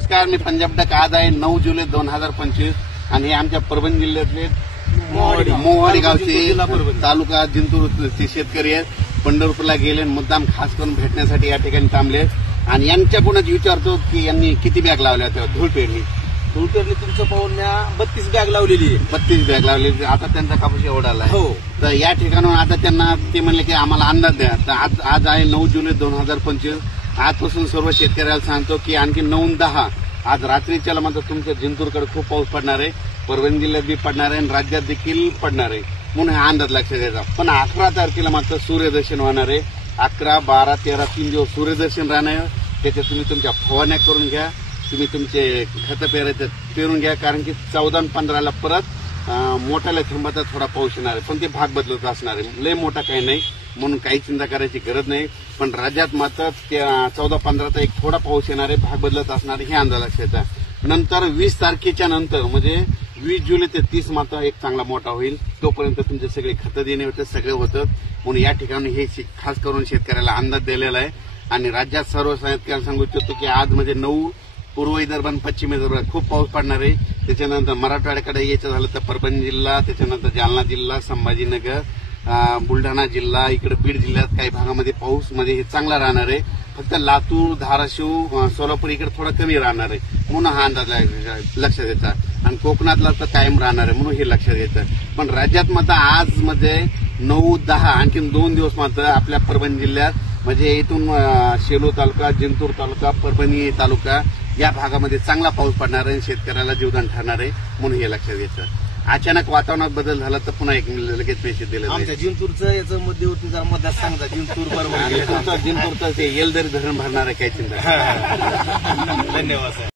नमस्कार, मी पंजाब डक. आज आहे 9 जुलै 2025 आणि हे आमच्या परभणी जिल्ह्यातले मोवाडी गावचे तालुका जिंतूरचे शेतकरी आहेत. पंढरपूरला गेले मुद्दाम खास करून भेटण्यासाठी या ठिकाणी थांबले आणि यांच्याकडूनच विचारतो की यांनी किती बॅग लावल्या होत्या धूळ पेरणी तुमचं पाहून 32 बॅग लावलेली आहे. 32 बॅग लावलेली. आता त्यांचा कापूस एवढाला आहे. हो. तर या ठिकाणून आता त्यांना ते म्हणले की आम्हाला अंदाज द्या. तर आज आहे 9 जुलै 2025. आजपासून सर्व शेतकऱ्याला सांगतो की आणखी 9-10 आज रात्रीच्याला मात्र तुमच्या जिंतूरकडे खूप पाऊस पडणार आहे. परभणी जिल्ह्यात बी पडणार आहे आणि राज्यात देखील पडणार आहे म्हणून हा अंदाज लक्षात द्यायचा. पण 11 तारखेला मात्र सूर्यदर्शन होणार आहे. 11, 12, 13 3 दिवस सूर्यदर्शन राहणार आहे. त्याच्यात तुम्ही तुमच्या फवारण्या करून घ्या. तुम्ही तुमचे खतं पेरून घ्या. कारण की 14 आणि 15ला परत मोठ्याला थंबाचा थोडा पाऊस येणार आहे. पण ते भाग बदलत असणार आहे. लय मोठा काही नाही म्हणून काही चिंता करायची गरज नाही. पण राज्यात मात्र 14-15चा एक थोडा पाऊस येणार आहे. भाग बदलत असणार आहे. हे अंदाज लक्षात. नंतर 20 तारखेच्या नंतर म्हणजे 20 जुलै ते 30 मात्र एक चांगला मोठा होईल. तोपर्यंत तुमचे सगळे खतं देणे होते, सगळे होतं. म्हणून या ठिकाणी हे खास करून शेतकऱ्याला अंदाज दिलेला आहे. आणि राज्यात सर्व शेतकऱ्यांना सांगू इच्छितो की आज म्हणजे 9 पूर्व विदर्भ आणि पश्चिम विदर्भात खूप पाऊस पडणार आहे. त्याच्यानंतर मराठवाड्याकडे यायचं झालं तर परभणी जिल्हा, त्याच्यानंतर जालना जिल्हा, संभाजीनगर, बुलढाणा जिल्हा, इकडे बीड जिल्ह्यात काही भागामध्ये पाऊस म्हणजे हे चांगला राहणार आहे. फक्त लातूर, धाराशिव, सोलापूर इकडे थोडा कमी राहणार आहे म्हणून हा अंदाज लक्षात द्यायचा. आणि कोकणातला तर कायम राहणार आहे म्हणून हे लक्षात घ्यायचं. पण राज्यात मात्र आज म्हणजे 9-10 आणखी 2 दिवस मात्र आपल्या परभणी जिल्ह्यात म्हणजे इथून शेलू तालुका, जिंतूर तालुका, परभणी तालुका या भागामध्ये चांगला पाऊस पडणार आहे. शेतकऱ्याला जीवदान ठरणार आहे म्हणून हे लक्षात घ्यायचं. अचानक वातावरणात बदल झाला तर पुन्हा एक लगेच मेसेज दिला. आमच्या जिंतूरचं याचं मध्यवर्ती जरा मतदार सांगता जिंतूर बरोबर जिंतूरचं ते येलदरी धरण भरणार आहे काही चिंता. धन्यवाद.